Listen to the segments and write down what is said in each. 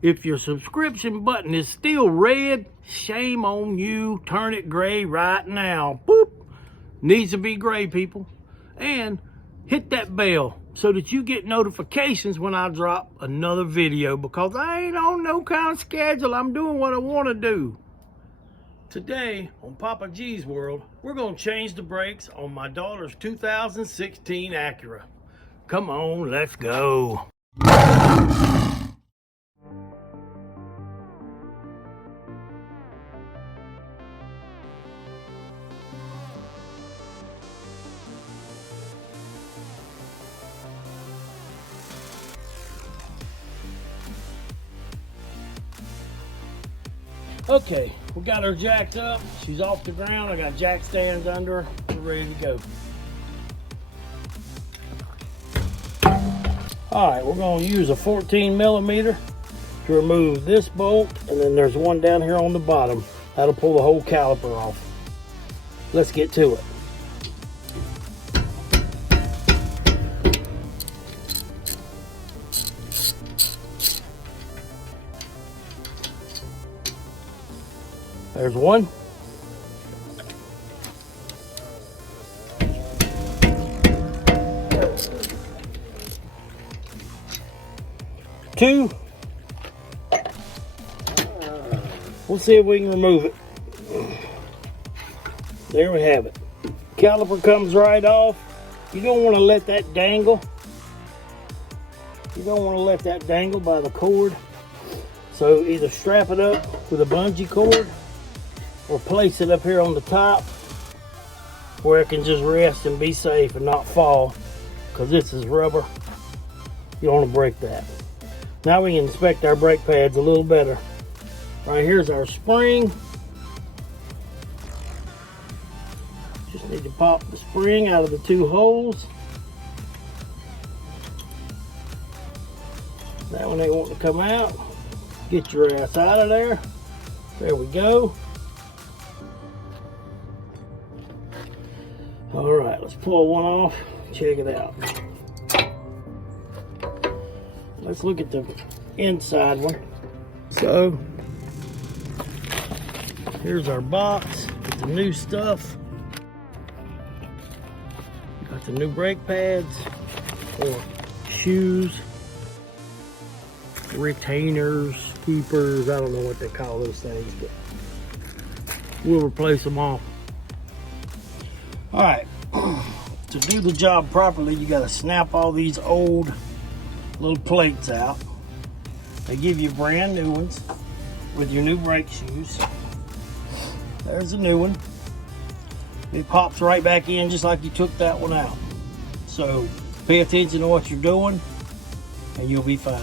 If your subscription button is still red, shame on you. Turn it gray right now. Boop. Needs to be gray, people. And hit that bell so that you get notifications when I drop another video, because I ain't on no kind of schedule. I'm doing what I want to do. Today on Papa G's World, we're going to change the brakes on my daughter's 2016 Acura. Come on, let's go. Okay, we got her jacked up. She's off the ground. I got jack stands under her. We're ready to go. All right, we're going to use a 14mm to remove this bolt, and then there's one down here on the bottom. That'll pull the whole caliper off. Let's get to it. There's one. Two. We'll see if we can remove it. There we have it. Caliper comes right off. You don't want to let that dangle. You don't want to let that dangle by the cord. So either strap it up with a bungee cord or place it up here on the top where it can just rest and be safe and not fall, because this is rubber. You don't want to break that. Now we can inspect our brake pads a little better. Right here's our spring. Just need to pop the spring out of the two holes. That one ain't wanting to come out. Get your ass out of there. There we go. All right, let's pull one off. Check it out. Let's look at the inside one. So, here's our box with the new stuff. Got the new brake pads or shoes, retainers, keepers. I don't know what they call those things, but we'll replace them all. All right, to do the job properly, you got to snap all these old little plates out. They give you brand new ones with your new brake shoes. There's a new one. It pops right back in just like you took that one out. So pay attention to what you're doing and you'll be fine.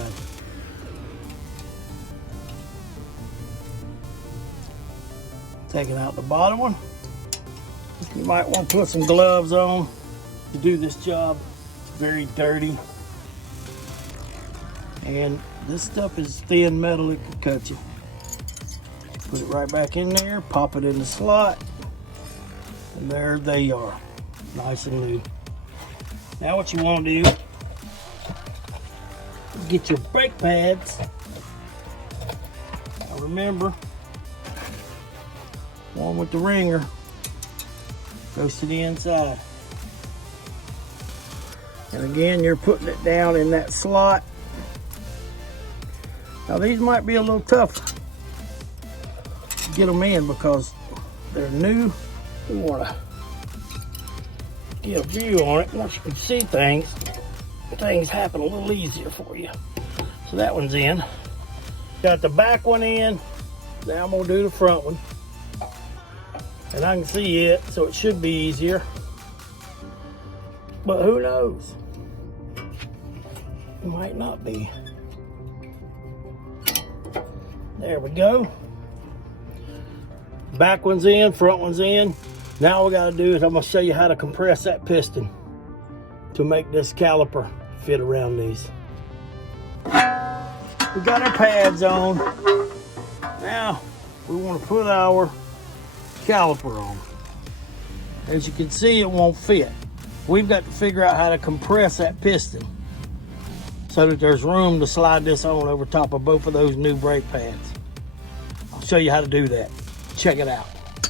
Taking out the bottom one. You might want to put some gloves on to do this job. It's very dirty. And this stuff is thin metal, it could cut you. Put it right back in there, pop it in the slot, and there they are, nice and new. Now what you want to do, get your brake pads. Now remember, one with the ringer goes to the inside. And again, you're putting it down in that slot. Now these might be a little tough to get them in because they're new. We want to get a view on it. Once you can see things happen a little easier for you. So that one's in. Got the back one in. Now I'm gonna do the front one. And I can see it, so it should be easier. But who knows? It might not be. There we go. Back one's in, front one's in. Now all we gotta do is I'm gonna show you how to compress that piston to make this caliper fit around these. We got our pads on. Now we want to put our caliper on. As you can see, it won't fit. We've got to figure out how to compress that piston. so that there's room to slide this on over top of both of those new brake pads. I'll show you how to do that. Check it out.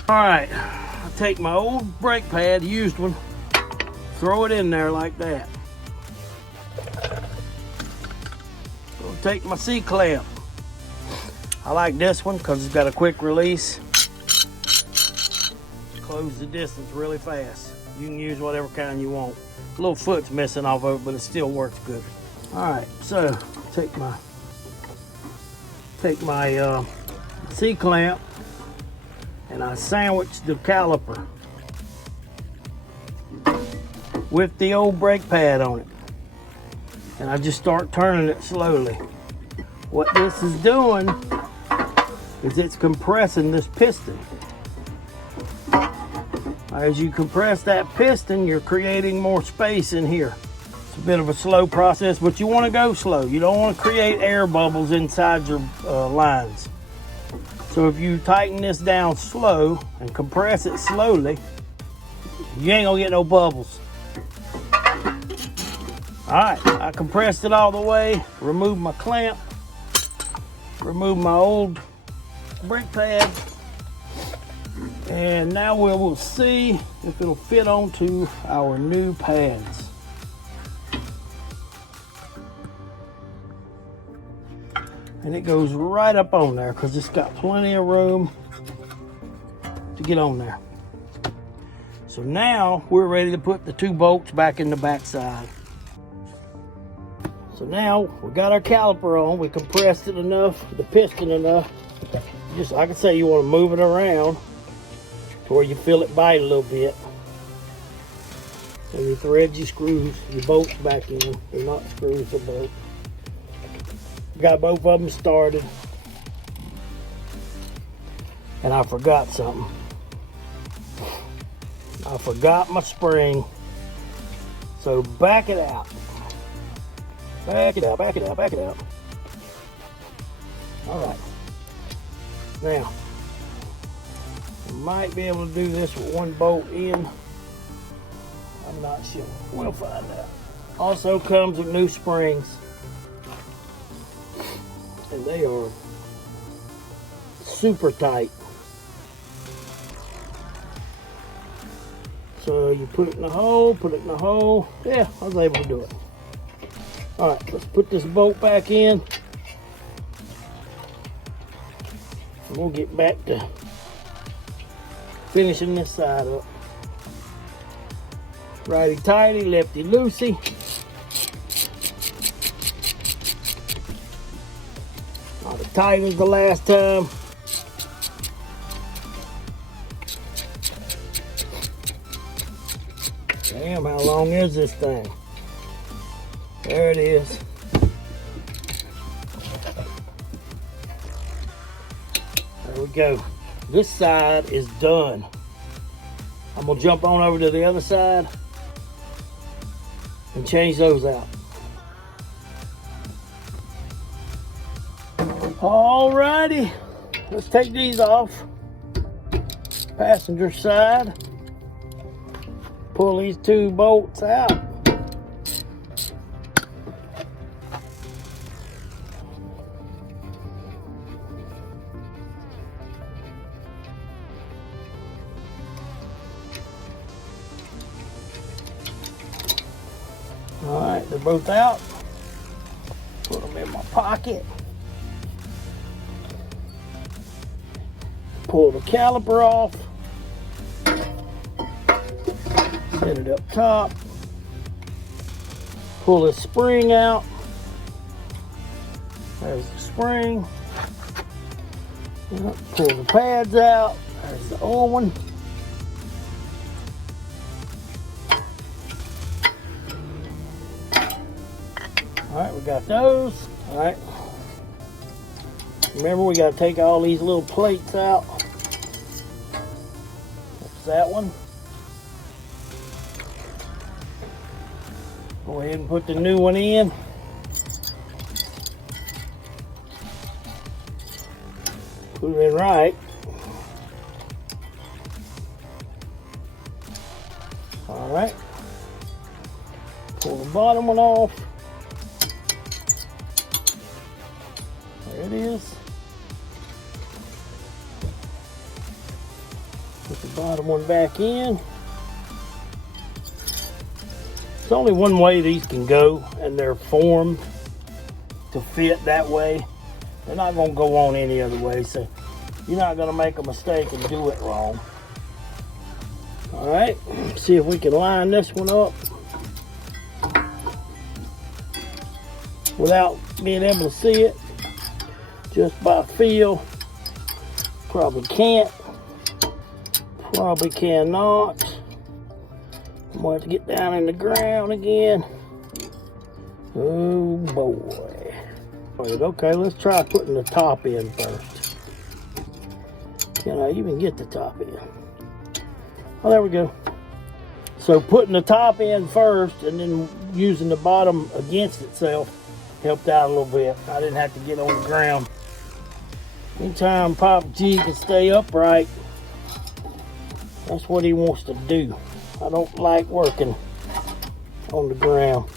All right, I take my old brake pad, used one, throw it in there like that. I'll take my C-clamp. I like this one because it's got a quick release. Close the distance really fast. You can use whatever kind you want. A little foot's missing off of it, but it still works good. All right, so take my C-clamp and I sandwich the caliper with the old brake pad on it. And I just start turning it slowly. What this is doing is it's compressing this piston. As you compress that piston, you're creating more space in here. It's a bit of a slow process, but you want to go slow. You don't want to create air bubbles inside your lines. So if you tighten this down slow and compress it slowly, you ain't gonna get no bubbles. All right, I compressed it all the way, removed my clamp, removed my old brake pad, and now we will see if it'll fit onto our new pads. And it goes right up on there because it's got plenty of room to get on there. So now we're ready to put the 2 bolts back in the backside. So now we got our caliper on, we compressed it enough, the piston enough. Just like I say, you want to move it around to where you feel it bite a little bit. And you thread your screws, your bolts back in. They're not screws, they're bolts. Got both of them started. And I forgot something. I forgot my spring. So back it out. Back it out, back it out, back it out. All right. Now, I might be able to do this with 1 bolt in. I'm not sure. We'll find out. Also comes with new springs. And they are super tight. So you put it in the hole, put it in the hole. Yeah, I was able to do it. All right, let's put this bolt back in. And we'll get back to finishing this side up. Righty tighty, lefty loosey. Not as tight as the last time. Damn, how long is this thing? There it is. There we go. This side is done. I'm gonna jump on over to the other side and change those out. Alrighty, let's take these off. Passenger side. Pull these 2 bolts out. All right, they're both out. Put them in my pocket. Pull the caliper off. Set it up top. Pull this spring out. There's the spring. Pull the pads out. There's the old one. All right, we got those. All right. Remember, we got to take all these little plates out. That's that one. Go ahead and put the new one in. Put it in right. All right. Pull the bottom one off. There it is. Put the bottom one back in. There's only one way these can go, and they're formed to fit that way. They're not going to go on any other way, so you're not going to make a mistake and do it wrong. All right, see if we can line this one up without being able to see it, just by feel. Probably can't, probably cannot. I'm going to have to get down in the ground again. Oh boy. Okay, let's try putting the top in first. Can I even get the top in? Oh, there we go. So putting the top in first and then using the bottom against itself helped out a little bit. I didn't have to get on the ground. Anytime Papa G can stay upright, that's what he wants to do. I don't like working on the ground.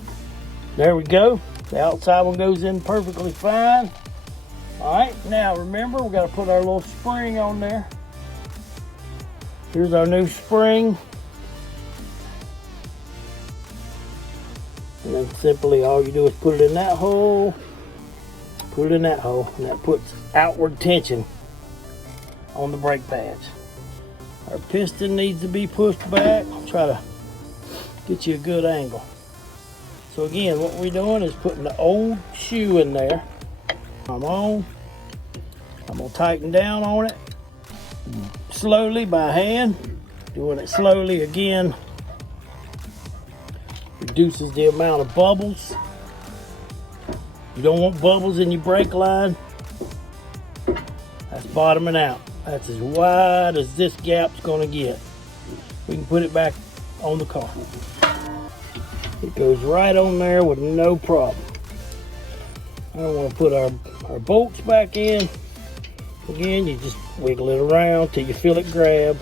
There we go. The outside one goes in perfectly fine. All right, now remember, we got to put our little spring on there. Here's our new spring. And then simply all you do is put it in that hole, put it in that hole, and that puts outward tension on the brake pads. Our piston needs to be pushed back. I'll try to get you a good angle. So again, what we're doing is putting the old shoe in there. I'm on. I'm gonna tighten down on it slowly by hand. Doing it slowly again reduces the amount of bubbles. You don't want bubbles in your brake line. That's bottoming out. That's as wide as this gap's gonna get. We can put it back on the car. It goes right on there with no problem. I want to put our bolts back in. Again, you just wiggle it around till you feel it grab.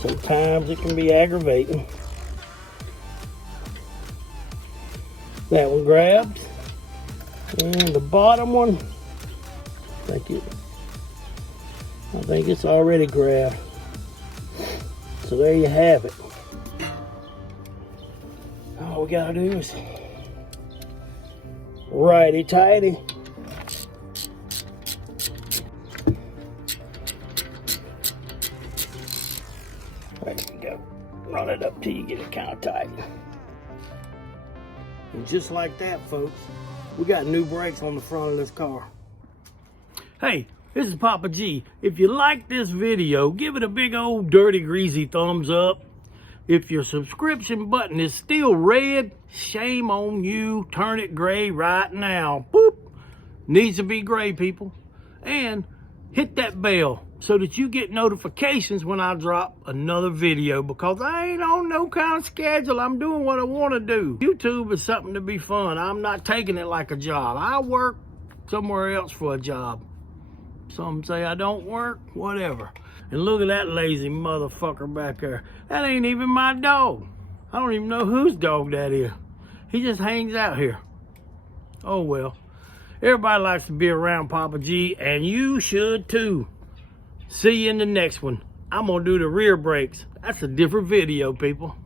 Sometimes it can be aggravating. That one grabs. And the bottom one, I think it's already grabbed. So there you have it. All we gotta do is righty-tighty. There you go. Run it up till you get it kind of tight. And just like that, folks, we got new brakes on the front of this car. Hey, this is Papa G. If you like this video, give it a big old dirty greasy thumbs up. If your subscription button is still red, shame on you. Turn it gray right now. Boop. Needs to be gray, people. And hit that bell so that you get notifications when I drop another video, because I ain't on no kind of schedule. I'm doing what I want to do. YouTube is something to be fun. I'm not taking it like a job. I work somewhere else for a job. Some say I don't work, whatever. And look at that lazy motherfucker back there. That ain't even my dog. I don't even know whose dog that is. He just hangs out here. Oh well. Everybody likes to be around Papa G, and you should too. See you in the next one. I'm gonna do the rear brakes. That's a different video, people.